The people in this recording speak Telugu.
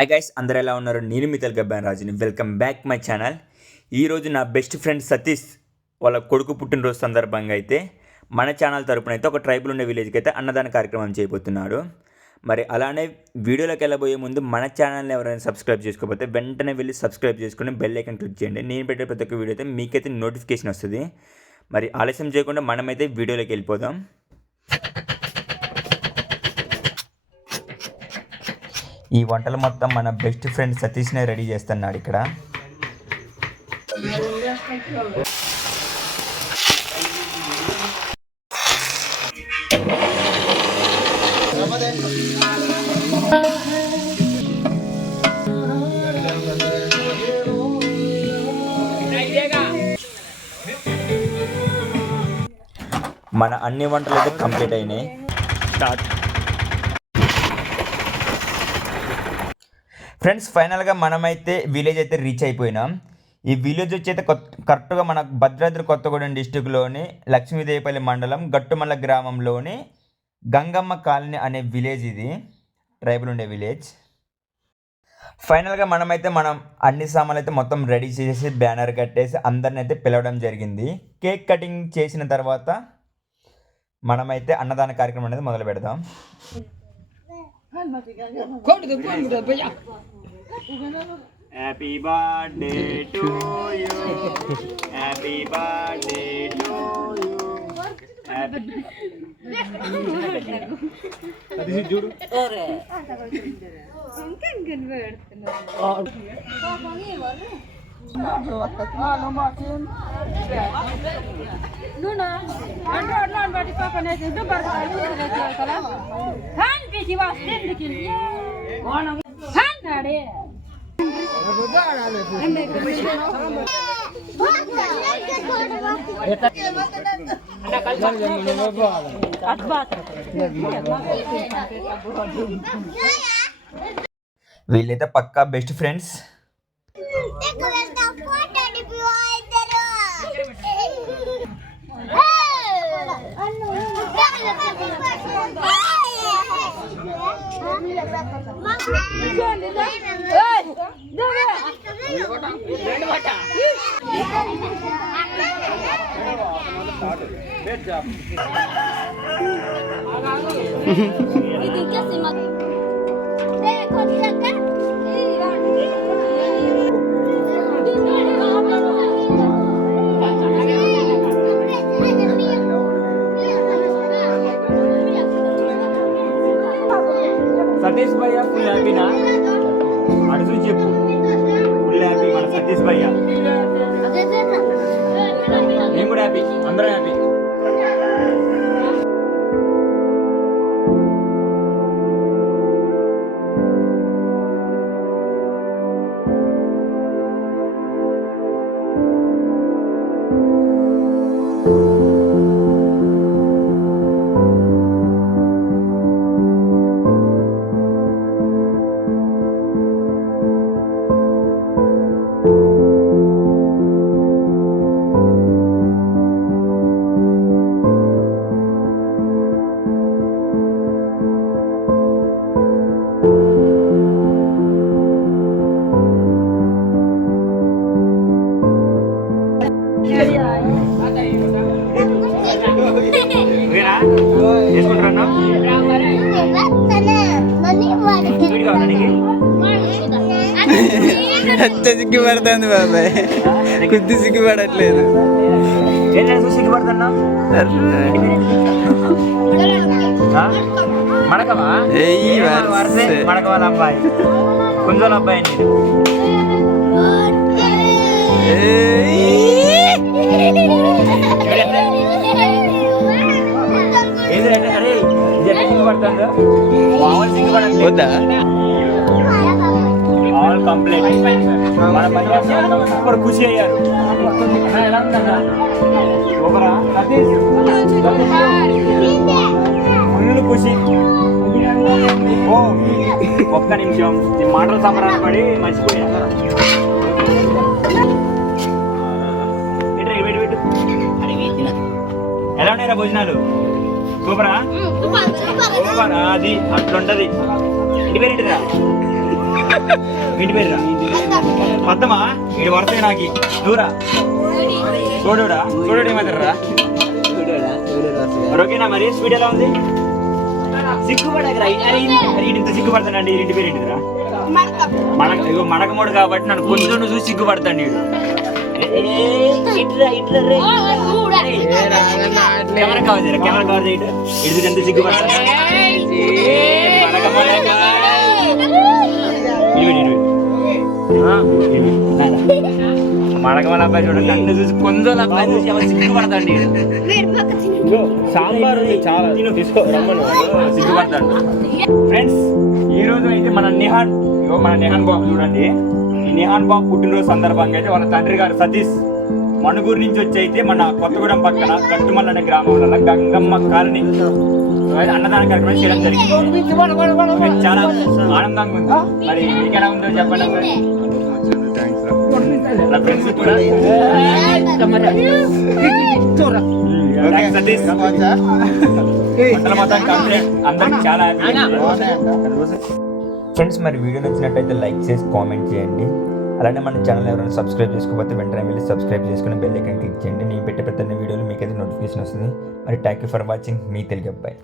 ఐ గైస్ అందరు ఎలా ఉన్నారు? నేను మీ తెలుగు రాజుని. వెల్కమ్ బ్యాక్ మై ఛానల్ ఈరోజు నా బెస్ట్ ఫ్రెండ్ సతీష్ వాళ్ళ కొడుకు పుట్టినరోజు సందర్భంగా అయితే మన ఛానల్ తరపున అయితే ఒక ట్రైబుల్ ఉండే విలేజ్కి అయితే అన్నదాన కార్యక్రమం చేయబోతున్నాడు. మరి అలానే వీడియోలోకి వెళ్ళబోయే ముందు మన ఛానల్ని ఎవరైనా సబ్స్క్రైబ్ చేసుకోకపోతే వెంటనే వెళ్ళి సబ్స్క్రైబ్ చేసుకుని బెల్ ఐకన్ క్లిక్ చేయండి. నేను పెట్టే ప్రతి ఒక్క వీడియో అయితే మీకైతే నోటిఫికేషన్ వస్తుంది. మరి ఆలస్యం చేయకుండా మనమైతే వీడియోలోకి వెళ్ళిపోదాం. ఈ వంటలు మొత్తం మన బెస్ట్ ఫ్రెండ్ సతీష్నే రెడీ చేస్తున్నాడు ఇక్కడ. మన అన్ని వంటలు అయితే కంప్లీట్ అయినాయి. స్టార్ట్. ఫ్రెండ్స్ ఫైనల్గా మనమైతే విలేజ్ అయితే రీచ్ అయిపోయినాం. ఈ విలేజ్ వచ్చి అయితే కొత్త కరెక్ట్గా మన భద్రాద్రి కొత్తగూడెం డిస్టిక్లోని లక్ష్మీదేవిపల్లి మండలం గట్టుమల్ల గ్రామంలోని గంగమ్మ కాలనీ అనే విలేజ్ ఇది. ట్రైబల్ ఉండే విలేజ్. ఫైనల్గా మనమైతే మనం అన్ని సామాన్లు అయితే మొత్తం రెడీ చేసి బ్యానర్ కట్టేసి అందరిని అయితే పిలవడం జరిగింది. కేక్ కటింగ్ చేసిన తర్వాత మనమైతే అన్నదాన కార్యక్రమం అనేది మొదలు పెడదాం. கொடுக்க கொடுக்க பையா happy birthday to you happy birthday to you happy ಜೋಡು ಓರೆ ಅಂಕನ್ ಗನ್ವೆ ಹೇಳ್ತೀನಿ ಆ ಬಾಬಾನಿ ವರೆ ನೂನಾ ಅಂಡ್ ಅಂಡ್ ಬಾಡಿ ಪಾಪನೆ ಇದು ಬರ್ತಾ ಇದೆ ಕಲಾ ಹ್ಯಾಂಡ್ యూ వీళ్ళైతే పక్కా బెస్ట్ ఫ్రెండ్స్ సతీష్ అటు చూసి చెప్పు. ఫుల్ హ్యాపీ మన సతీష్ భయ్య. నేను కూడా హ్యాపీ అందరం హ్యాపీ ఎంత సిగ్గుపడుతుంది బాబాయ్. కొద్ది సిగ్గుపడట్లేదు. ఏం లేదు సిగ్గుపడుతున్నా మడకవా ఏయ్ ఏ వాళ్ళ వరుసే. వరుసే? మడక వాళ్ళ అబ్బాయి. కుంజోల అబ్బాయి నేను కంప్లీట్. మన పంచాయతీ సూపర్ ఖుషి అయ్యారు. ఫుల్ ఖుషి. ఓ ఒక్క నిమిషం. ఈ మాటలు సంబరాలు పడి మర్చిపోయా. ఎలా ఉన్నాయిరా భోజనాలు? సూపరా? సూపర్. అది అట్లుంటది. ఇంటి పేరు ఏంటిరా ఇంటి పేరు రా మొత్తమా ఇటు వరసే నాకు దూరా చూడురా చూడు ఏమంటారా ఓకేనా మరి స్పీడ్ ఎలా ఉంది సిగ్గుపడకరా అరే ఇది- అరే ఇది ఇంత సిగ్గుపడతానండి ఇంటి పేరు ఏంటిదిరా మనక ఇగో మనకమోడు కాబట్టి నన్ను కొంచెం నువ్వు చూసి సిగ్గుపడతాను నీడు కెమెరా కవర్ చేయరా కెమెరా కవర్ చేయట ఇటు ఎంత సిగ్గుపడతాను మడకమల అబ్బాయి చూడ నన్ను చూసి కొందరు అబ్బాయి చూసి ఎవరు సిగ్గుపడతాడు సాంబార్ చాలా తీసుకో సిగ్గుపడతాడు ఫ్రెండ్స్ ఈ రోజు అయితే మన నిహాన్ మన నిహాన్ బాబు చూడండి. ఈ నిహాన్ బాబు పుట్టినరోజు సందర్భంగా అయితే వాళ్ళ తండ్రి గారు సతీష్ మణుగూరు నుంచి వచ్చి అయితే మన కొత్తగూడెం పక్కన గట్టుమల్ల అనే గ్రామంలో గంగమ్మ కాలనీ. అన్నదాన కార్యక్రమం చేయడం జరిగింది. చాలా ఆనందంగా ఉంది. మరి మీకు ఎలా ఉందో చెప్పండి నా ఫ్రెండ్స్ కూడా సతీష్ అందరికి చాలా ఫ్రెండ్స్ మరి వీడియో నచ్చినట్టయితే లైక్ చేసి కామెంట్ చేయండి. అలానే మన ఛానల్ ఎవరైనా సబ్స్క్రైబ్ చేసుకోకపోతే వెంటనే వెళ్ళి సబ్స్క్రైబ్ చేసుకుని బెల్ ఐకాన్ క్లిక్ చేయండి. నేను పెట్టే ప్రతి వీడియోలు మీకైతే నోటిఫికేషన్ వస్తుంది. మరి థ్యాంక్ యూ ఫర్ వాచింగ్ మీ తెలుగు అబ్బాయి.